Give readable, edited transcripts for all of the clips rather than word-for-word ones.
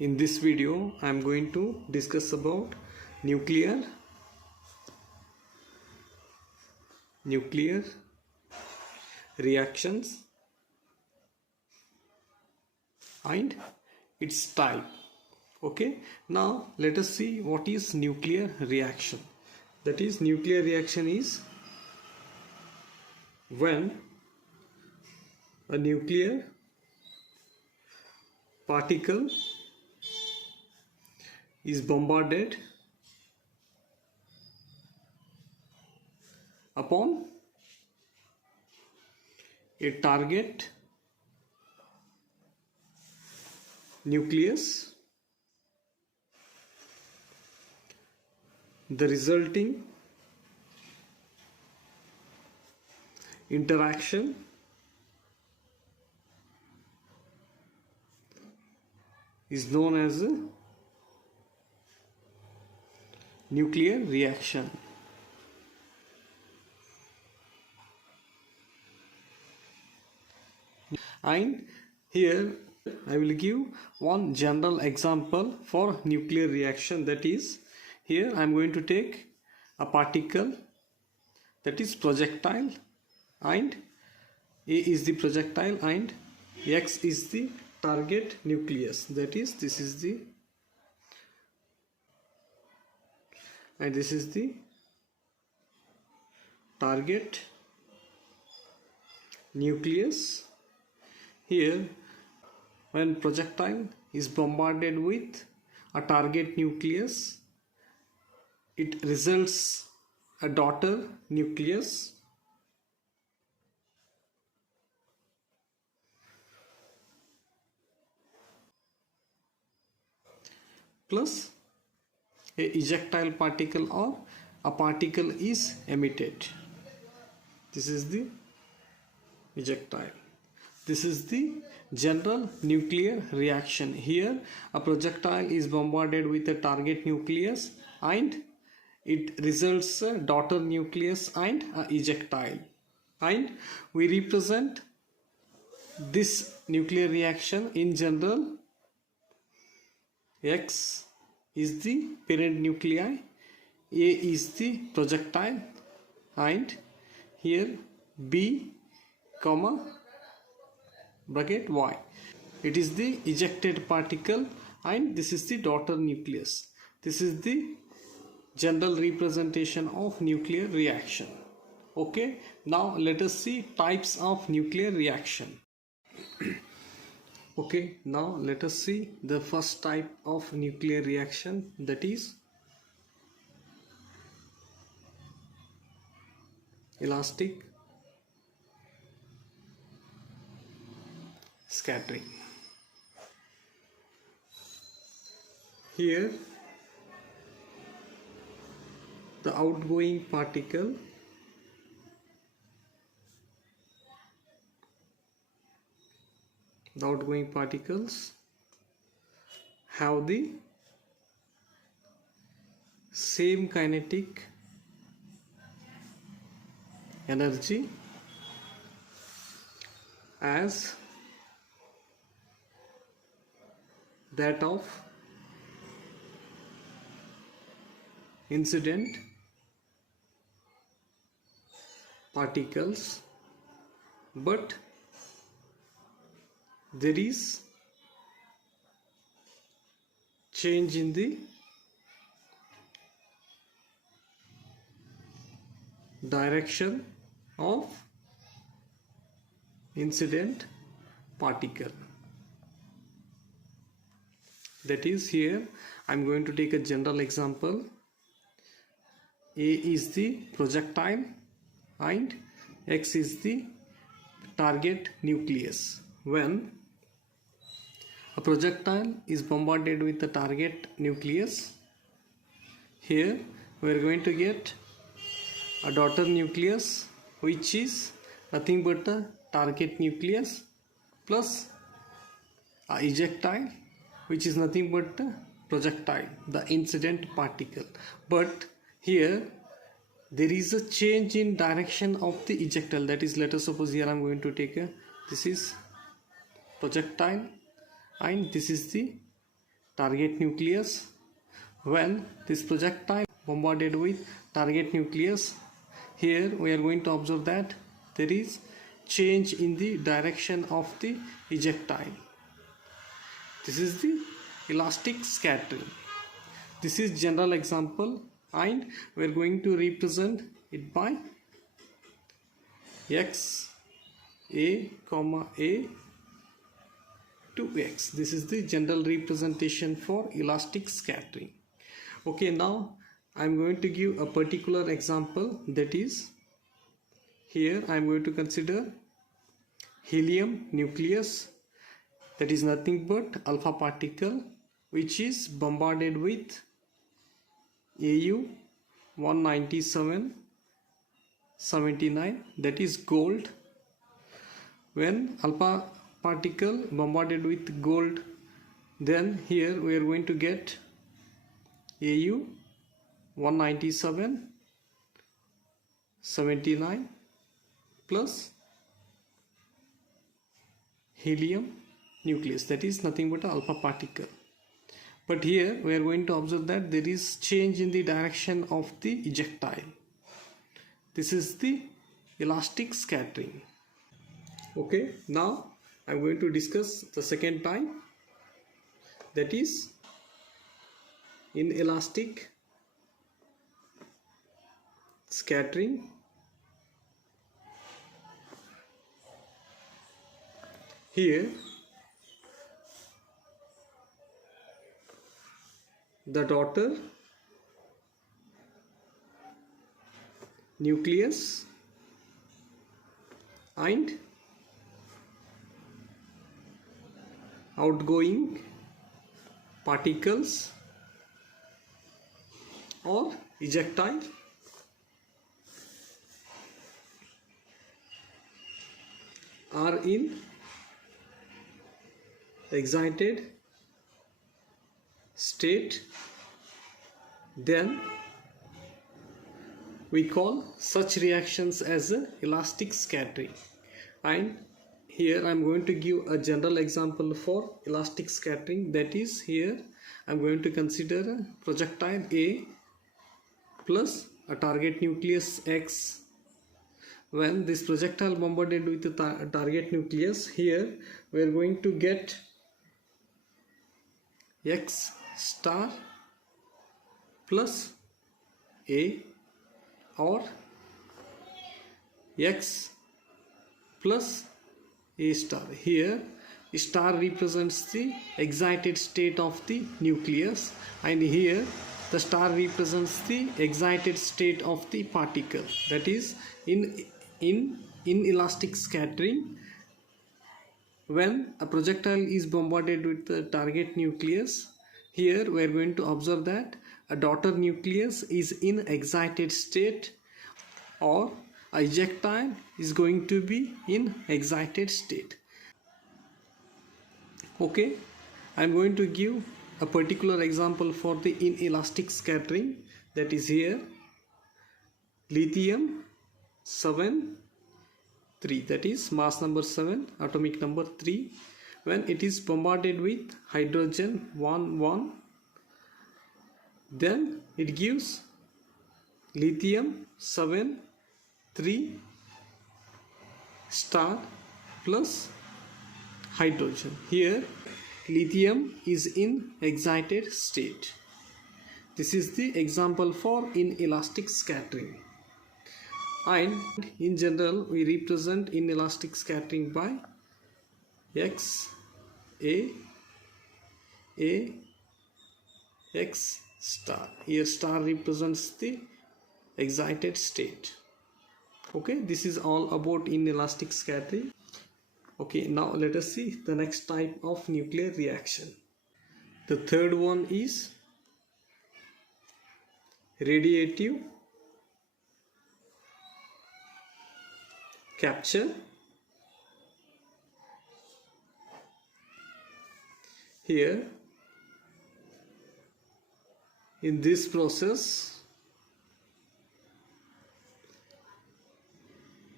In this video, I am going to discuss about nuclear reactions and its type. Okay, now let us see what is nuclear reaction. That is, nuclear reaction is when a nuclear particle is bombarded upon a target nucleus. The resulting interaction is known as a nuclear reaction. And here I will give one general example for nuclear reaction. That is, here I am going to take a particle, that is projectile, and A is the projectile and X is the target nucleus. That is, this is the target nucleus. Here, when projectile is bombarded with a target nucleus, it results a daughter nucleus plus a ejectile particle, or a particle is emitted. This is the ejectile. This is the general nuclear reaction. Here a projectile is bombarded with a target nucleus and it results a daughter nucleus and a ejectile, and we represent this nuclear reaction in general. X is the parent nuclei, A is the projectile, and here B comma bracket Y, it is the ejected particle, and this is the daughter nucleus. This is the general representation of nuclear reaction. Okay, now let us see types of nuclear reaction. Okay, now let us see the first type of nuclear reaction, that is elastic scattering. Here the outgoing particles have the same kinetic energy as that of incident particles, but there is change in the direction of incident particle. That is, here I am going to take a general example. A is the projectile and X is the target nucleus. When a projectile is bombarded with the target nucleus, here we are going to get a daughter nucleus, which is nothing but the target nucleus, plus a ejectile, which is nothing but the projectile, the incident particle. But here there is a change in direction of the ejectile. That is, let us suppose here I am going to take this is projectile and this is the target nucleus. When this projectile bombarded with target nucleus, here we are going to observe that there is change in the direction of the ejectile. This is the elastic scattering. This is general example, and we are going to represent it by x a comma a to x. This is the general representation for elastic scattering. Okay, now I am going to give a particular example, that is here I am going to consider helium nucleus, that is nothing but alpha particle, which is bombarded with Au 197.79, that is gold. When alpha particle bombarded with gold, then here we are going to get Au 197.79 plus helium nucleus, that is nothing but alpha particle. But here we are going to observe that there is change in the direction of the ejectile. This is the elastic scattering. Okay, now I am going to discuss the second type, that is inelastic scattering. Here the daughter nucleus and outgoing particles or ejectile are in excited state, then we call such reactions as elastic scattering. And here I am going to give a general example for elastic scattering, that is here I am going to consider a projectile A plus a target nucleus X. When this projectile bombarded with the target nucleus, here we are going to get X star plus A or X plus A star. Here star represents the excited state of the nucleus, and here the star represents the excited state of the particle. That is in inelastic scattering, when a projectile is bombarded with the target nucleus, here we are going to observe that a daughter nucleus is in excited state or a ejectile is going to be in excited state. Okay, I am going to give a particular example for the inelastic scattering, that is here lithium 7 3, that is mass number 7, atomic number 3, when it is bombarded with hydrogen 1 then it gives lithium 7 3 star plus hydrogen. Here lithium is in excited state. This is the example for inelastic scattering. And in general we represent inelastic scattering by x a x star. Here star represents the excited state. Okay, this is all about inelastic scattering. Okay, now let us see the next type of nuclear reaction. The third one is radiative capture. Here in this process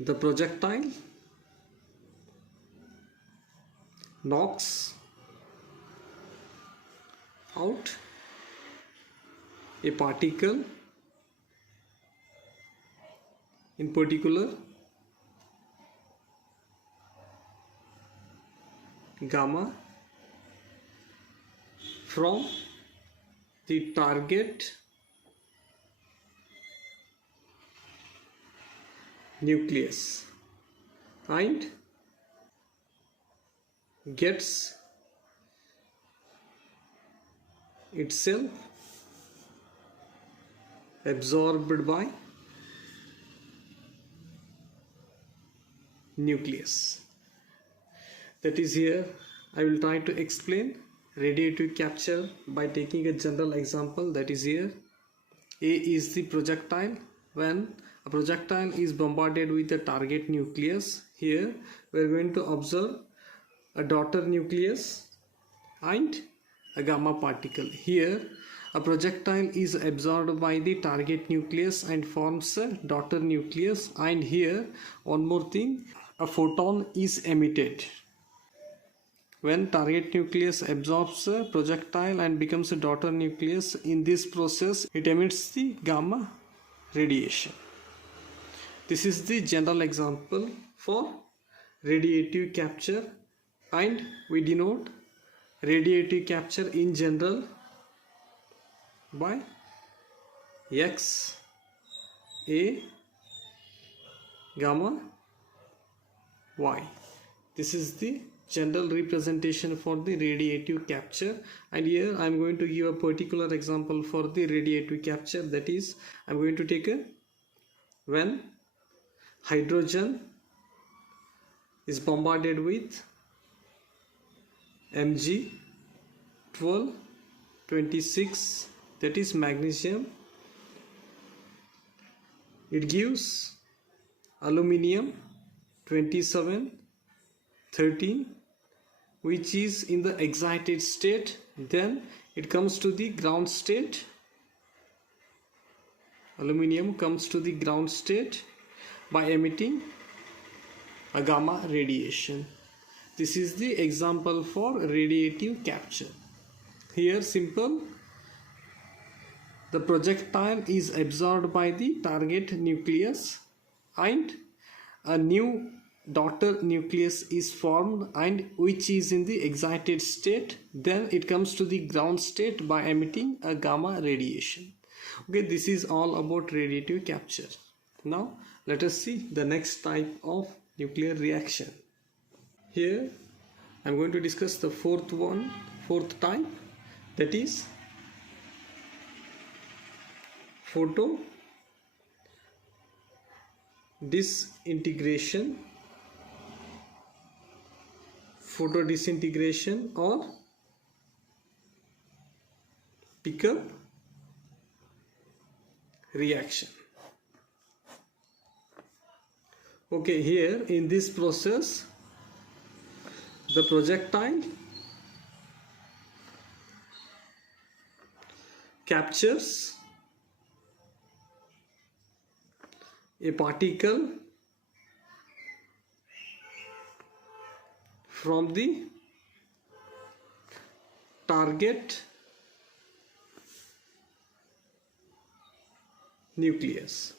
the projectile knocks out a particle, in particular gamma, from the target nucleus and gets itself absorbed by nucleus. That is, here I will try to explain radiative capture by taking a general example. That is, here A is the projectile. When a projectile is bombarded with a target nucleus, here we are going to observe a daughter nucleus and a gamma particle. Here a projectile is absorbed by the target nucleus and forms a daughter nucleus, and here one more thing, a photon is emitted. When target nucleus absorbs a projectile and becomes a daughter nucleus, in this process it emits the gamma radiation. This is the general example for radiative capture, and we denote radiative capture in general by X A gamma Y. This is the general representation for the radiative capture, and here I am going to give a particular example for the radiative capture. That is, I am going to take a when hydrogen is bombarded with Mg1226, that is magnesium, it gives aluminium 2713, which is in the excited state. Then it comes to the ground state. Aluminium comes to the ground state by emitting a gamma radiation. This is the example for radiative capture. Here simple, the projectile is absorbed by the target nucleus and a new daughter nucleus is formed, and which is in the excited state. Then it comes to the ground state by emitting a gamma radiation. Okay, this is all about radiative capture. Now let us see the next type of nuclear reaction. Here I am going to discuss the fourth type, that is photodisintegration or pickup reaction. Okay, here in this process the projectile captures a particle from the target nucleus.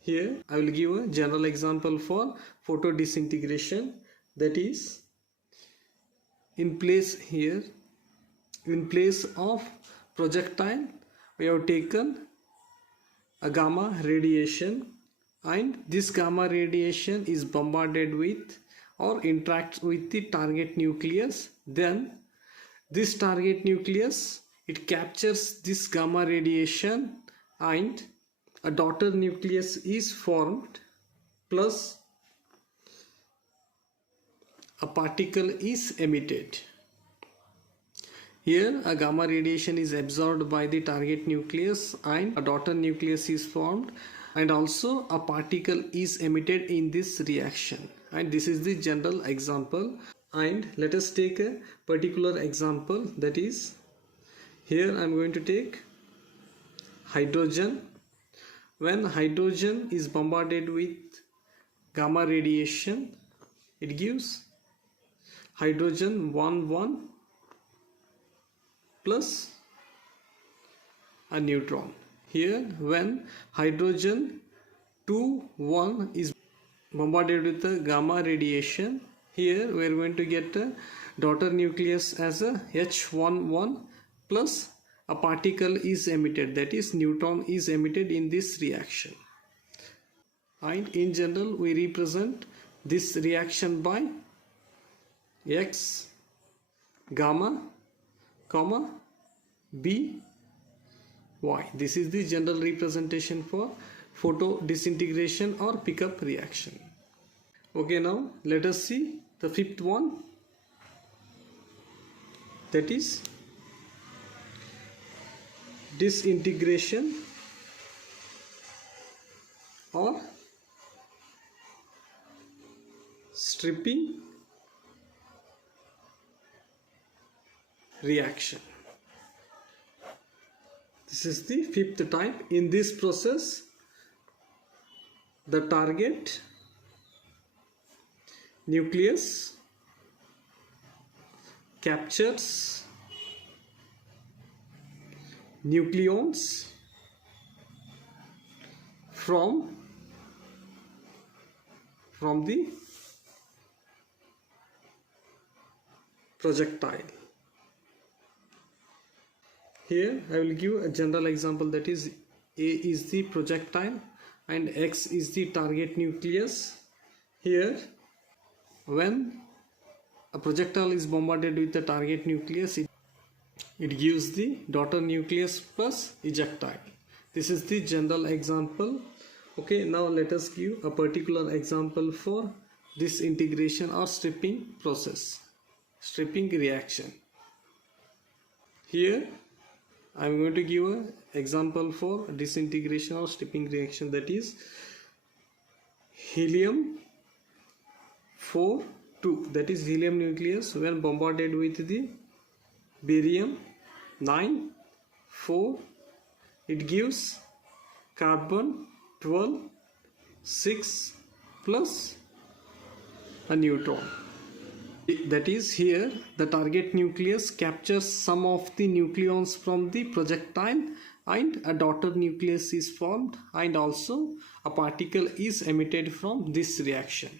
Here I will give a general example for photodisintegration. That is, in place of projectile we have taken a gamma radiation, and this gamma radiation is bombarded with or interacts with the target nucleus. Then this target nucleus, it captures this gamma radiation and a daughter nucleus is formed, plus a particle is emitted. Here a gamma radiation is absorbed by the target nucleus and a daughter nucleus is formed, and also a particle is emitted in this reaction, and this is the general example. And let us take a particular example. That is, here I am going to take hydrogen. When hydrogen is bombarded with gamma radiation, it gives hydrogen 11 plus a neutron. Here when hydrogen 2 1 is bombarded with the gamma radiation, here we are going to get a daughter nucleus as a H11 plus a particle is emitted, that is neutron is emitted in this reaction. And in general we represent this reaction by X gamma comma B Y. This is the general representation for photodisintegration or pickup reaction. Okay, now let us see the fifth one, that is disintegration or stripping reaction. This is the fifth type. In this process, the target nucleus captures nucleons from the projectile. Here I will give a general example, that is A is the projectile and X is the target nucleus. Here when a projectile is bombarded with the target nucleus, it gives the daughter nucleus plus ejectile. This is the general example. Okay, now let us give a particular example for disintegration or stripping process, stripping reaction. Here I am going to give an example for disintegration or stripping reaction, that is helium 4 2, that is helium nucleus when bombarded with the barium 9 4, it gives carbon 12 6 plus a neutron. That is, here the target nucleus captures some of the nucleons from the projectile and a daughter nucleus is formed, and also a particle is emitted from this reaction.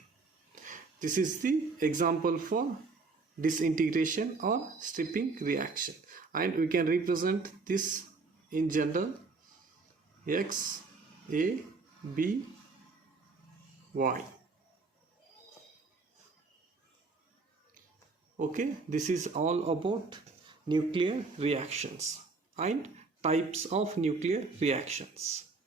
This is the example for disintegration or stripping reaction, and we can represent this in general X A B Y. Okay, this is all about nuclear reactions and types of nuclear reactions.